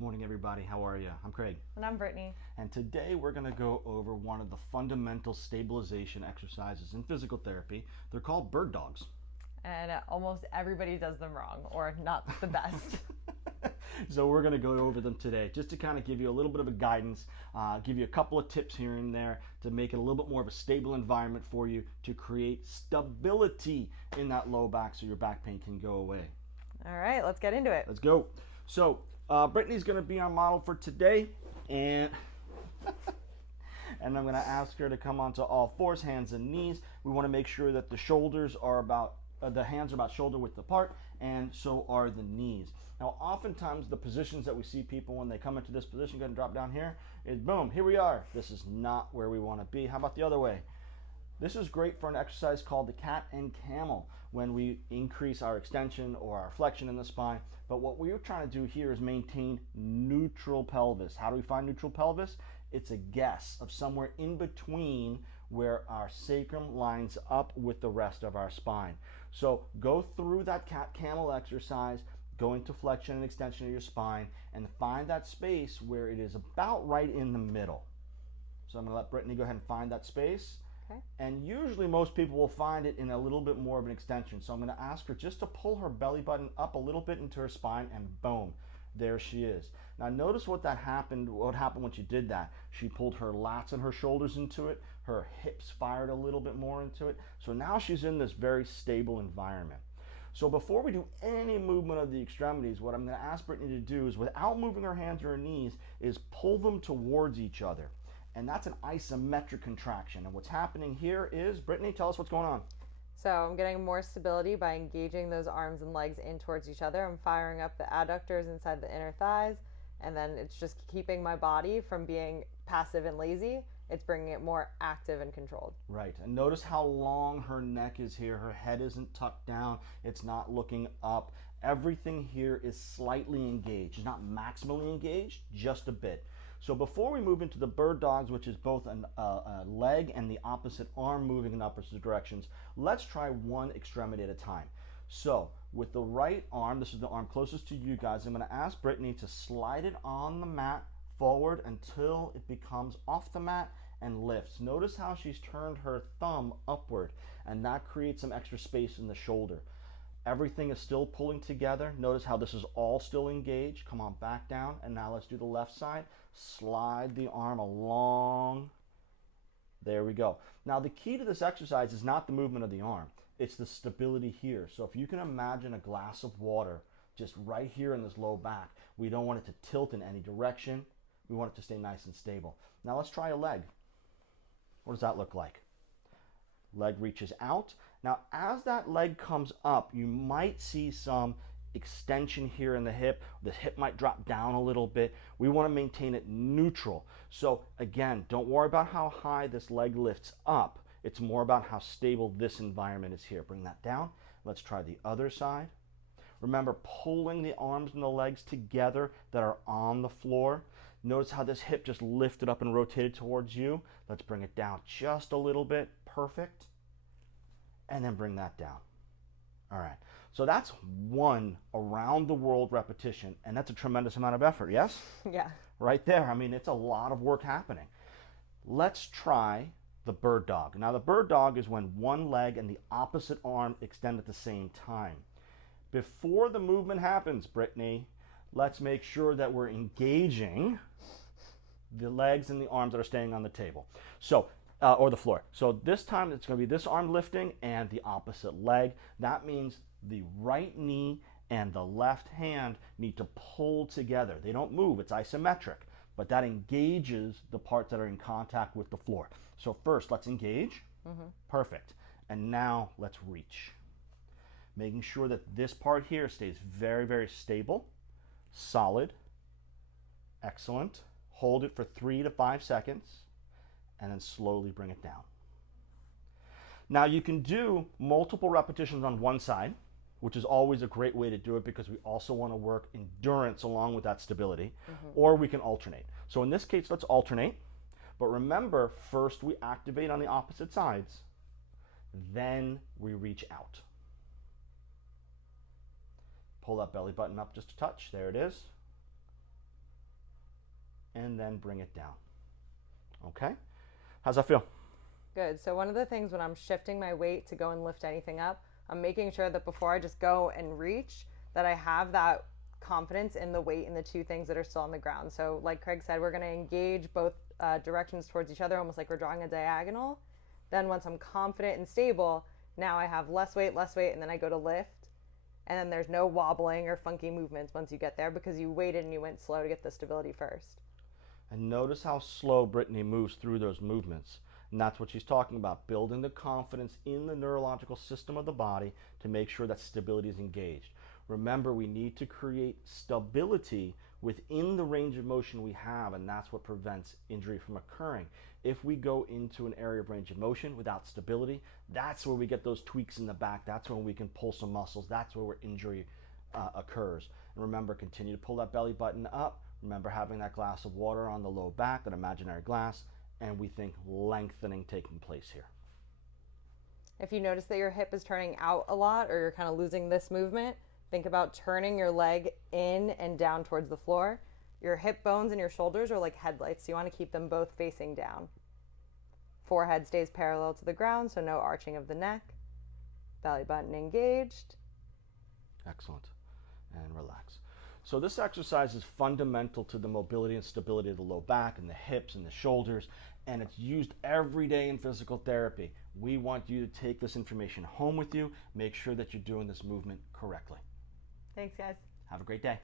Morning, everybody. How are you? I'm Craig. And I'm Brittany. And today we're going to go over one of the fundamental stabilization exercises in physical therapy. They're called bird dogs. And almost everybody does them wrong, or not the best. So we're going to go over them today just to kind of give you a little bit of a guidance, give you a couple of tips here and there to make it a little bit more of a stable environment for you to create stability in that low back so your back pain can go away. All right, let's get into it. Let's go. So Brittany's going to be our model for today, and I'm going to ask her to come onto all fours, hands and knees. We want to make sure that the shoulders are about the hands are about shoulder width apart, and so are the knees. Now, oftentimes the positions that we see people when they come into this position, go ahead and drop down here, is boom, here we are. This is not where we want to be. How about the other way? This is great for an exercise called the cat and camel when we increase our extension or our flexion in the spine. But what we're trying to do here is maintain neutral pelvis. How do we find neutral pelvis? It's a guess of somewhere in between where our sacrum lines up with the rest of our spine. So go through that cat camel exercise, go into flexion and extension of your spine, and find that space where it is about right in the middle. So I'm going to let Brittany go ahead and find that space. Okay. And usually most people will find it in a little bit more of an extension. So I'm going to ask her just to pull her belly button up a little bit into her spine, and boom, there she is. Now notice what happened when she did that. She pulled her lats and her shoulders into it. Her hips fired a little bit more into it. So now she's in this very stable environment. So before we do any movement of the extremities, what I'm going to ask Brittany to do is, without moving her hands or her knees, is pull them towards each other. And that's an isometric contraction. And what's happening here is, Brittany, tell us what's going on. So I'm getting more stability by engaging those arms and legs in towards each other. I'm firing up the adductors inside the inner thighs, and then it's just keeping my body from being passive and lazy. It's bringing it more active and controlled. Right, and notice how long her neck is here. Her head isn't tucked down. It's not looking up. Everything here is slightly engaged. It's not maximally engaged, just a bit. So before we move into the bird dogs, which is both a leg and the opposite arm moving in opposite directions, let's try one extremity at a time. So with the right arm, this is the arm closest to you guys, I'm going to ask Brittany to slide it on the mat forward until it becomes off the mat and lifts. Notice how she's turned her thumb upward, and that creates some extra space in the shoulder. Everything is still pulling together. Notice how this is all still engaged. Come on, back down. And now let's do the left side. Slide the arm along. There we go. Now the key to this exercise is not the movement of the arm. It's the stability here. So if you can imagine a glass of water just right here in this low back, we don't want it to tilt in any direction. We want it to stay nice and stable. Now let's try a leg. What does that look like? Leg reaches out. Now, as that leg comes up, you might see some extension here in the hip. The hip might drop down a little bit. We want to maintain it neutral. So again, don't worry about how high this leg lifts up. It's more about how stable this environment is here. Bring that down. Let's try the other side. Remember, pulling the arms and the legs together that are on the floor. Notice how this hip just lifted up and rotated towards you. Let's bring it down just a little bit. Perfect. And then bring that down. All right. So that's one around the world repetition, and that's a tremendous amount of effort, yes? Yeah. Right there. I mean, it's a lot of work happening. Let's try the bird dog. Now, the bird dog is when one leg and the opposite arm extend at the same time. Before the movement happens, Brittany, let's make sure that we're engaging the legs and the arms that are staying on the table. So, or the floor. So this time it's going to be this arm lifting and the opposite leg. That means the right knee and the left hand need to pull together. They don't move. It's isometric, but that engages the parts that are in contact with the floor. So first, let's engage. Perfect. And now let's reach. Making sure that this part here stays very, very stable, solid, excellent. Hold it for 3 to 5 seconds, and then slowly bring it down. Now you can do multiple repetitions on one side, which is always a great way to do it because we also want to work endurance along with that stability, or we can alternate. So in this case, let's alternate. But remember, first we activate on the opposite sides, then we reach out. Pull that belly button up just a touch. There it is. and then bring it down. Okay? How's that feel? Good. So one of the things when I'm shifting my weight to go and lift anything up, I'm making sure that before I just go and reach, that I have that confidence in the weight and the two things that are still on the ground. So like Craig said, we're going to engage both directions towards each other, almost like we're drawing a diagonal. Then once I'm confident and stable, now I have less weight, and then I go to lift. And then there's no wobbling or funky movements once you get there because you waited and you went slow to get the stability first. And notice how slow Brittany moves through those movements. And that's what she's talking about, building the confidence in the neurological system of the body to make sure that stability is engaged. Remember, we need to create stability within the range of motion we have, and that's what prevents injury from occurring. If we go into an area of range of motion without stability, that's where we get those tweaks in the back. That's when we can pull some muscles. That's where injury occurs. And remember, continue to pull that belly button up. Remember having that glass of water on the low back, that imaginary glass, and we think lengthening taking place here. If you notice that your hip is turning out a lot or you're kind of losing this movement, think about turning your leg in and down towards the floor. Your hip bones and your shoulders are like headlights, so you want to keep them both facing down. Forehead stays parallel to the ground, so no arching of the neck. Belly button engaged. Excellent. And relax. So this exercise is fundamental to the mobility and stability of the low back and the hips and the shoulders, and it's used every day in physical therapy. We want you to take this information home with you. Make sure that you're doing this movement correctly. Thanks, guys. Have a great day.